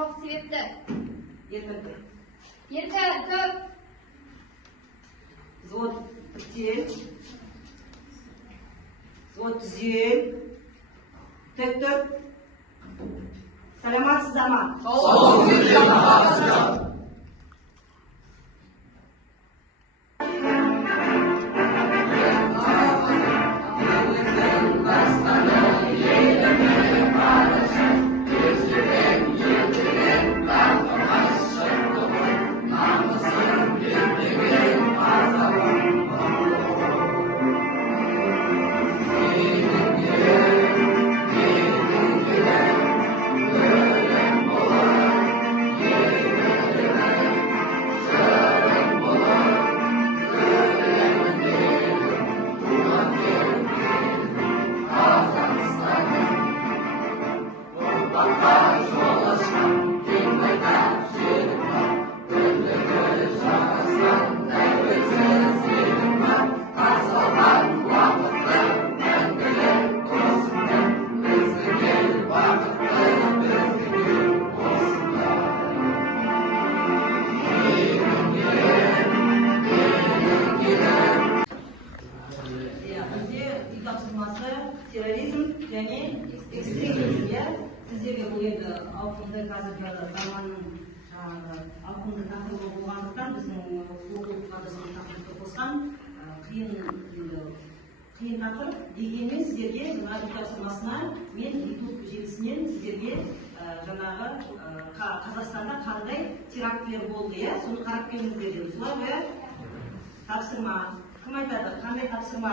Жоқ себепті. Еркін. Көп. Взвод птель. Взвод түзел. Тік тұр. Саламатсыздар ма? Терроризм және экстремизм. Сіздерге бұл енді ауқымды қазіргі заманның ауқымды тақырыбы болғандықтан біздің оқулыққа біздің тақырыпты қосқан қиын тақырып дегенмен сіздерге жаңа тапсырмасына мен YouTube желісінен сіздерге жаңағы Қазақстанда қандай терактілер болды, соны қарап келіңіздер дедім. Солай тапсырма. Кім айтады, қандай тапсырма,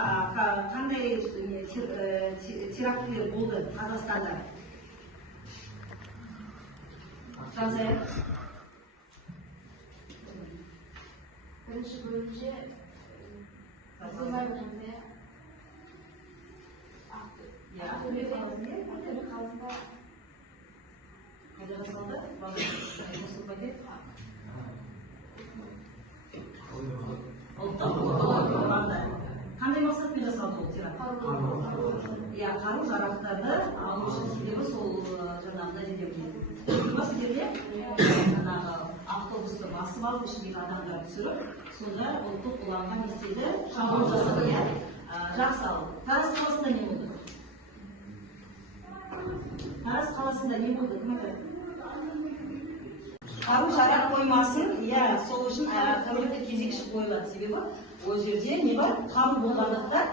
қандай терактілер болды Қазақстанда? Жансая. Бірінші бөлімше Жансая. Ақтөбе қаласында Қайда жасалды? Қандай мақсатпен жасалды ол теракт? Қару-жарақтарды алу үшін себебі сол жаңағыда жерде сіздерде жаңағы автобусты басып алып ішіндегі адамдар түсіріп, сонда ұлттық ұланға не істеді? Шабуыл жасады. Жақсы ал. Тараз қаласында не болды? Тараз қаласында не болды? Кім айтады? Қару-жарақ қоймасын, сол үшін тәулікті кезекші қойылады. Себебі ол жерде не бар? Қару болғандықтан,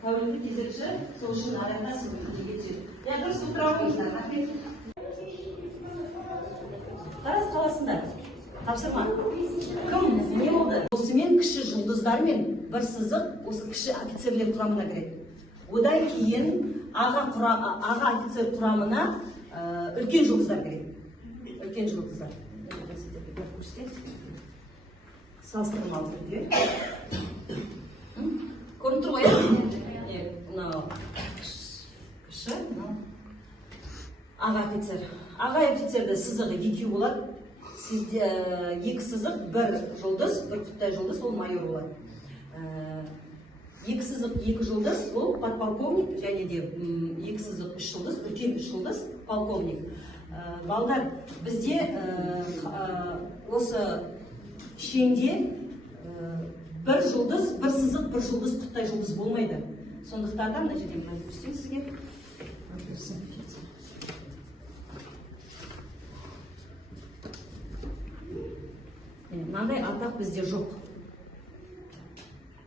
тәулікті кезекші сол үшін арада сіздің неге түседі. Дұрыс отыра қойыңыздар. Рахмет. Тараз қаласында тапсырма. Кім? Не болды? Осымен кіші жұлдыздармен бір сызық осы кіші офицерлер құрамына кіреді. Одан кейін аға офицер құрамына үлкен жұлдыздар кіреді. Үлкен жұлдыздар. Салыстырмалы түрде. Көрініп тұр ғой? Мынау кіші, аға офицер. Аға офицерді сызығы екеу болады. Сізде екі сызық, бір жұлдыз, бір құттай жұлдыз, ол майор болады. Екі сызық, екі жұлдыз, ол подполковник, және де екі сызық, үш жұлдыз, үлкен үш жұлдыз, полковник. Балдар, бізде осы шенде бір жұлдыз, бір сызық, бір жұлдыз, құттай жұлдыз болмайды. Сондықтан да мына жерден көрсетейін сізге. Мынандай атақ бізде жоқ.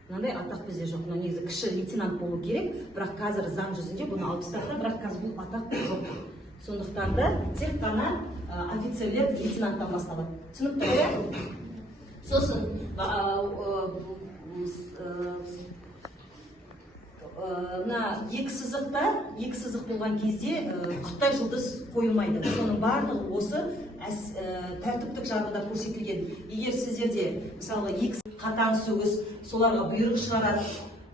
Мынандай атақ бізде жоқ. Мына негізі кіші лейтенант болу керек, бірақ қазір заң жүзінде бұны алып тастады, бірақ қазір бұл атақ жоқ. Сондықтан да тек қана офицерлер лейтенанттан басталады. Түсінікті ғой? Сосын екі сызық болған кезде құттай жұлдыз қойылмайды. Соның барлығы осы тәртіптік жағдайда көрсетілген. Егер сіздерде мысалы екі қатаң сөгіс, соларға бұйрық шығарады,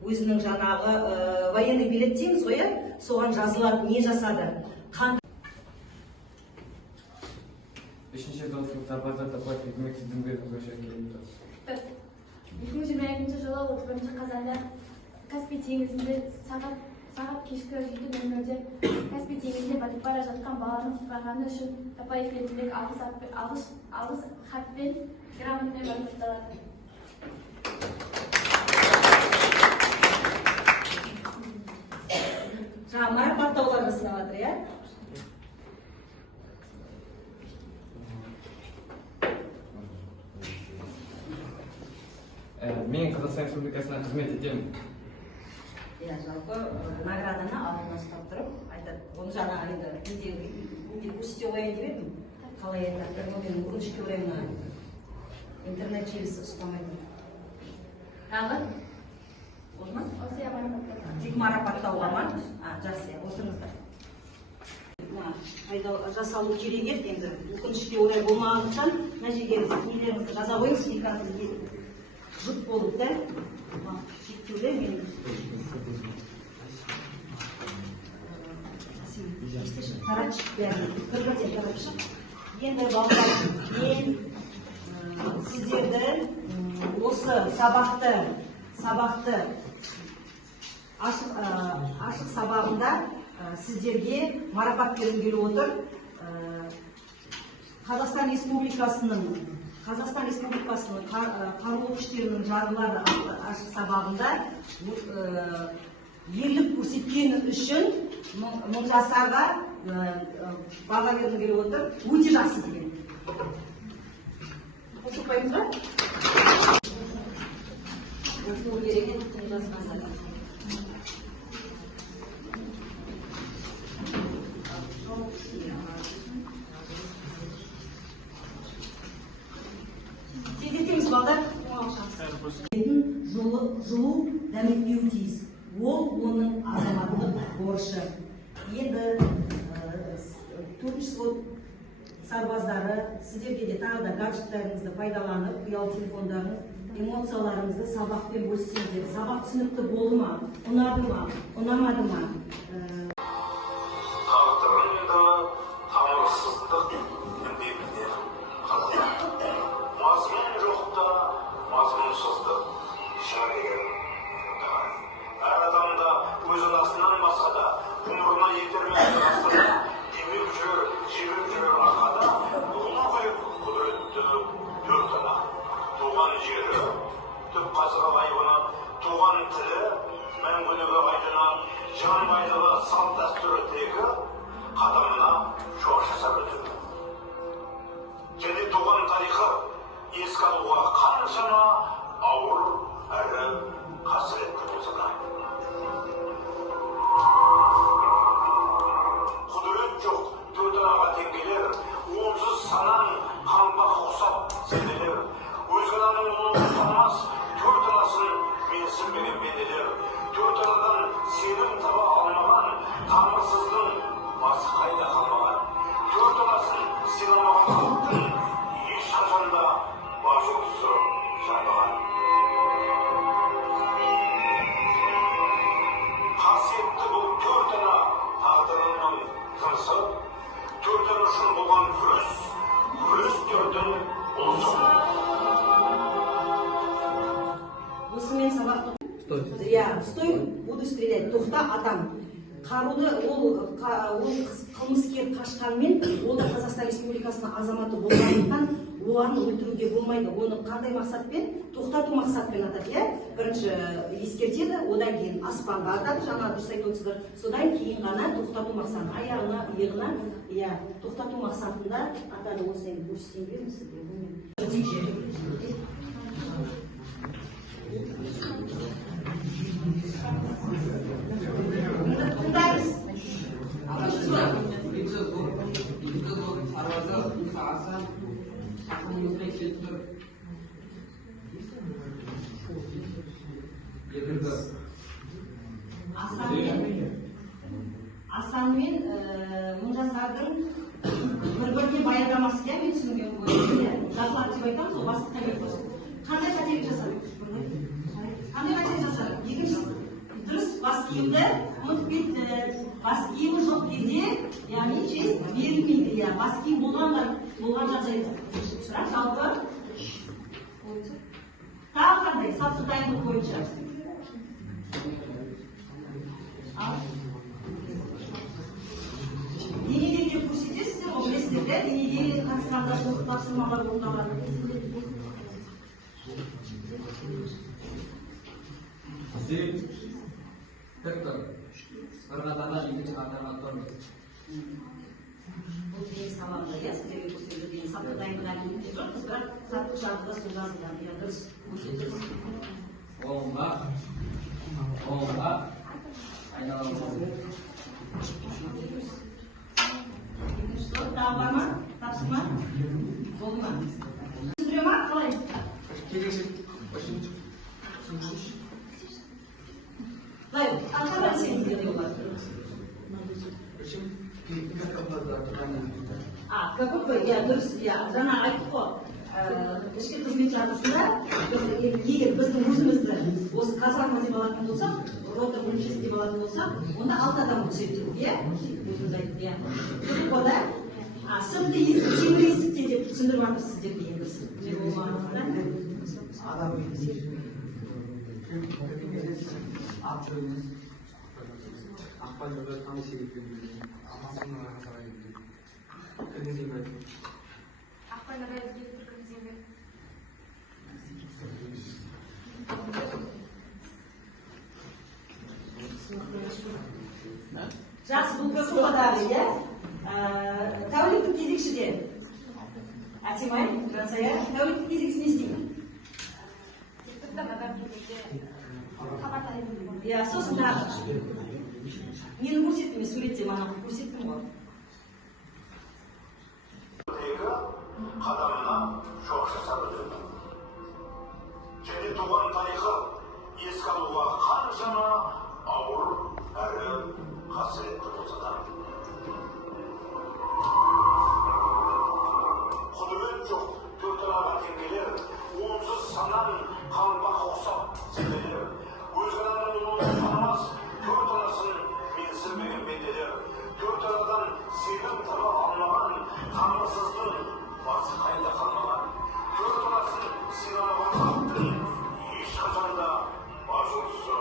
өзінің жаңағы военный билет дейміз ғой, соған жазылады, не жасады. Бешінші жолшылықта базарда платить көмексіздің беріп көшіріп келіп тұрсыз. 2022 жылы 31 қазанда Каспий теңізінде сағат сағат кешкі 7:00-де Каспий теңізінде батып бара жатқан баланы құтқарғаны үшін Тапаев Бердібек алғыс хатпен грамотамен марапатталады. Жаңа марапаттаулар жасалып жатыр, иә? Мен Қазақстан Республикасына қызмет етемін. Иә, жалпы награданы алдына ұстап тұрып, айтады. Оны жаңа енді неде көрсете қояйын деп едім. Қалай айтады, мен өкінішке орай мына интернет желісі ұстамайды. Тағы? Болды ма? Осы я марапатталады. Тек марапаттауға ма? Жақсы, отырыңыздар. Жасалу керек еді, енді өкінішке орай болмағандықтан, мына жерге нелеріңізді жаза қойыңыз, сертификатыңызға жұп болып да, шектеулі мен таратшы бәрін бір-бірден таратшы. Енді балалар, мен сіздерді осы сабақты ашық сабағында сіздерге марапат бергім келіп отыр. Қазақстан Республикасының қарулы күштерінің жарғылары ашық сабағында ерлік көрсеткені үшін Мыңжасарға баға бергім келіп отыр. Өте жақсы деген. Қосып қойыңыз ба? Оқу керек еді, Мыңжасқа. Тездетеміз балдар. Жылу дәметпеуі тиіс. Ол оның азаматтық борышы. Енді төртінші слот сарбаздары сіздерге де тағы да гаджеттарыңызды пайдаланып, ұялы телефондарын, эмоцияларыңызды сабақпен бөліссеңіздер. Сабақ түсінікті болды ма? Ұнады ма? Ұнамады ма? Тағдырында тамырсыздық індетінде қалады. Мазмұн жоқта мазмұнсыздық жариялы. Әр адамда өз анасынан басқа да ғұмырына етермен астына демеп жүрер арқада ұлы қойып құдіретті төрт ана. Туған жері, түп қазығы лайығына, туған тілі, мәңгілігі айдына, жан байлығы салт дәстүрі тегі, қадамына жол жасап өтеді. Және туған тарихы еске алуға қаншама ауыр әрі қасіретті болса да. Құдірет жоқ төрт анаға теңгелер, онсыз санан қаңбақ құсап сенелер. Өзгенің ұлы ұтамас, төрт анасын менсінбеген беделер. Төрт анадан сенім таба алмаған, тамырсыздың басы қайда қалмаған. Төрт анасын сыйламаған халықтың ешқашанда басы тұсы жанбаған. Қасиетті бұл төрт ана тағдырының тынысы, төрт ана үшін болған күрес төртін ұлысы. Осымен сабақты. Стой, буду стрелять. Тоқта, атам. Қаруды ол қылмыскер қашқанмен, ол да Қазақстан Республикасының азаматы болғандықтан, оған өлтіруге болмайды. Оны қандай мақсатпен? Тоқтату мақсатпен атады, иә? Бірінші ескертеді, одан кейін аспанға атады, жаңа дұрыс айтып отырсыздар. Содан кейін ғана тоқтату мақсатын, аяғына, иығына, иә, тоқтату мақсатында атады. Осы енді көрсетейін беремін сізге. Тыңдаңыз. Асан мен Мыңжасардың бір-біріне баяндамасы, иә, мен түсінген бойынша. Жазылады деп айтамыз, ол бастыққа беріп қойсын. Қандай қателік жасады? Қандай қателік жасады? Екіншісі, дұрыс бас киімді ұмытып кетті. Бас киімі жоқ кезде, яғни честь берілмейді, иә. Бас киім болған жағдайда. Сұрақ жалпы. Тағы қандай? Сапты дайындық бойынша. Денеге де көрсетесіздер, ол білесіздер де, денеге қатысқанда сол тапсырмалар орындалады. Доктор, бір қатарға екінші қатарға тұрмыз. Бұл деген сабағында, иә, сіздерге көрсетілді деген сапты дайындығын келіп тұрмыз, бірақ саптық жағында сол жазылған, иә, дұрыс көрсетілді. Оңға, айналамыз. Тағы бар ма? Тапсырма? Болды ма? Түсіндіре ма? Қалай? Лай, қанша сеніздер олар? КПП, иә, дұрыс, иә, жаңа айттық қой. Ішкі қызмет жағдасында, егер біздің өзімізді осы казарма деп алатын болсақ, рота бөлімшесі деп алатын болсақ, онда 6 адам көрсетіледі, иә? Өзіміз айттық, иә. КПП да, сыртқы есік, темір есікте деп түсіндіріп жатыр сіздерге енді. Жақсы, бұл КПП-дағы, иә? Тәуліктік кезекшіде. Әсемай, Жансая, тәуліктік кезекші не істейді? Иә, сосын тағы. Нені көрсеттім, суретте мана көрсеттім ғой. Қадамына жоқ жасап өтеді. Және туған тарихы еске алуға қаншама ауыр әрі қасіретті болса да. Құдірет жоқ төртанаға теңгелер, онсыз санан қалпақ ұқсап себелер. Өзгенің ұлы танымас төрт анасын менсінбеген бенделер. Төрт анадан сыйдың таба алмаған, тамырсыздың басы қайда қалмаған. Төрт анасын сыйламаған халықтың ешқашан да бас жұлдызы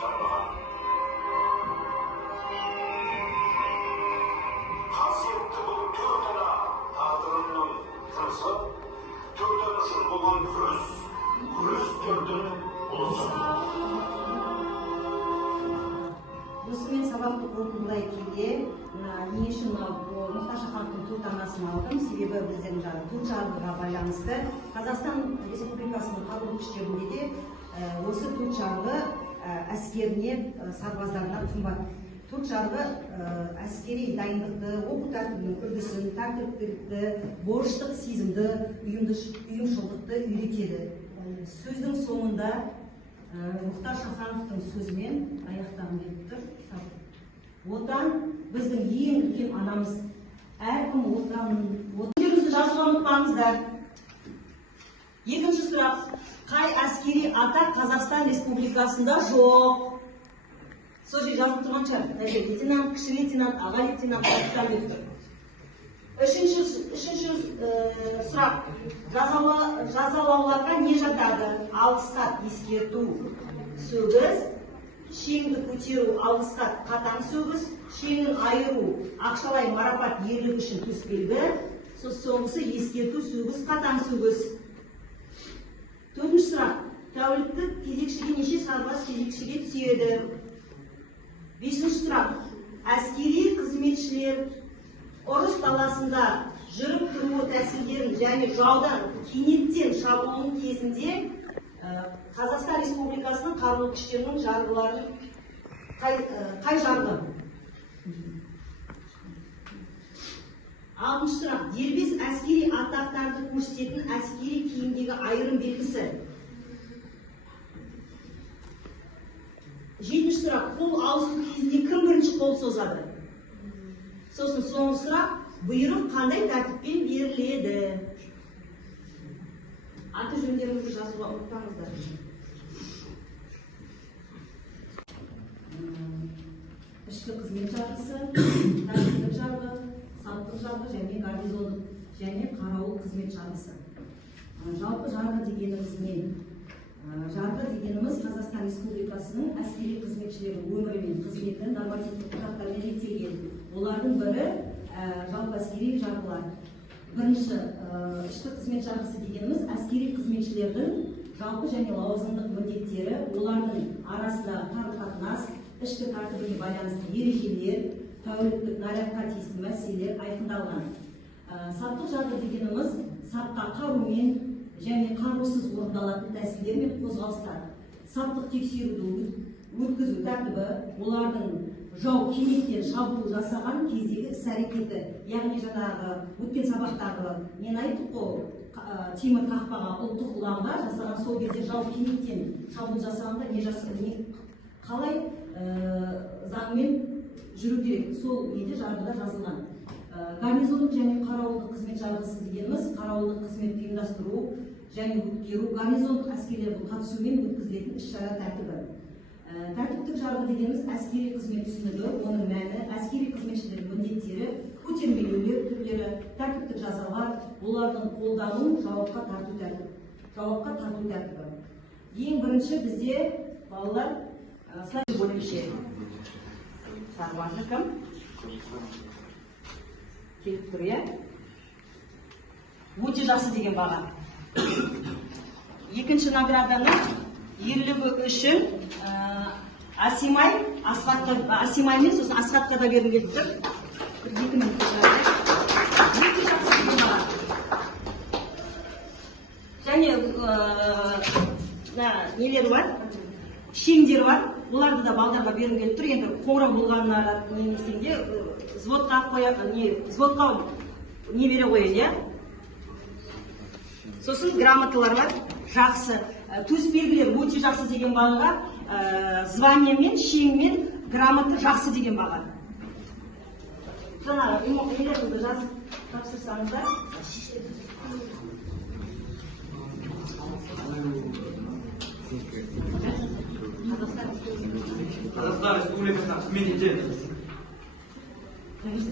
жанбаған. Қасиетті бұл төрт ана тағдырымның тынысы, төрт ана үшін болған күрес төртінің ұлысы. Осымен сабақты қорытындылай келе, не үшін Мұхтар Шахановтың төрт анасын алдым, себебі біздің төрт жарғыға байланысты Қазақстан Республикасының қарулы күштерінде де осы төрт жарғы әскеріне, сарбаздарына қымбат. Төрт жарғы әскери дайындықты, оқу тәртібінің үрдісін, тәртіптілікті, борыштық сезімді, ұйымшылдықты үйретеді. Сөздің соңында Мұхтар Шахановтың сөзімен аяқтағым келіп тұр. Отан біздің ең үлкен анамыз. Әркім отанын жазуға ұмытпаңыздар. Екінші сұрақ. Қай әскери атақ Қазақстан Республикасында жоқ? Сол жерде жазылып тұрған шығар. Лейтенант, кіші лейтенант, аға лейтенант, капитан деп тұр. Үшінші сұрақ. Жазалауларға не жатады? Алғыс хат, ескерту, сөгіс, шеңді көтеру, алғыс хат, қатаң сөгіс, шеңін айыру, ақшалай марапат, ерлік үшін төсбелгі, соңғысы ескерту, сөгіс, қатаң сөгіс. Төртінші сұрақ. Тәуліктік кезекшіге неше сарбаз кезекшіге түседі? Бесінші сұрақ. Әскери қызметшілер ұрыс даласында жүріп тұруы тәсілдерін және жаудан кенеттен шабуылының кезінде Қазақстан Республикасының қарулы күштерінің жарғыларын қай жарғы? Алтыншы сұрақ. Дербес әскери атақтарды көрсететін әскери киімдегі айырым белгісі. Жетінші сұрақ. Қол алысу кезінде кім бірінші қол созады? Сосын соңғы сұрақ. Бұйрық қандай тәртіппен беріледі? Аты жөндеріңізді жазуға ұмытпаңыздар. Ішкі қызмет жарғысы, тәртіптік жарғы, саптық жарғы және гарнизондық және қарауыл қызмет жарғысы. Жалпы жарғы дегеніміз не? Жарғы дегеніміз Қазақстан Республикасының әскери қызметшілерінің өмірі мен қызметінің солардың бірі жалпы әскери жарғылар. Бірінші, ішкі қызмет жарғысы дегеніміз әскери қызметшілердің жалпы және лауазымдық міндеттері, олардың арасындағы қарым-қатынас, ішкі тәртібіне байланысты ережелер, тәуліктік нарядқа тиісті мәселелер айқындалған. Саптық жарғы дегеніміз сапқа қарумен және қарусыз орындалатын тәсілдер мен қозғалыстар. Саптық тексеруді өткізу тәртібі, олардың жау кенеттен шабуыл жасаған кездегі іс-әрекеті, яғни жаңағы өткен сабақтағы мен айттық қой, темір қақпаға, ұлттық ұланға жасаған сол кезде жау кенеттен шабуыл жасағанда не қалай заңмен жүру керек, сол неде жарғыда жазылған. Гарнизондық және қарауылдық қызмет жарғысы дегеніміз қарауылдық қызметті ұйымдастыру және өткеру, гарнизондық әскерлердің қатысуымен өткізілетін іс-шара тәртібі. Тәртіптік жарғы дегеніміз әскери қызмет түсінігі, оның мәні, әскери қызметшілердің міндеттері, көтермелеулер түрлері, тәртіптік жазалар, олардың қолдану, жауапқа тарту тәртібі. Ең бірінші бізде балалар слайд бөлімше. Сарбазы кім? Келіп тұр, иә? Өте жақсы деген баға. Екінші награданы ерлігі үшін Асимай мен сосын Асхатқа да бергім келіп тұр. 2 минут шығарды. Өте жақсы деген баға. Және нелері бар, шеңдері бар. Оларды да балдарға бергім келіп тұр. Енді қоңырау болғанына немесеңде взводқа не бере қойын, иә? Сосын грамоталар бар, жақсы. Төс белгілер өте жақсы деген бағаға, званиямен, шеңмен, грамота жақсы деген баға. Жаңағы үйлеріңізді жазып тапсырсаңыздар. Қазақстан Республикасына қызмет етеді.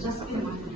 Жазып бермейді.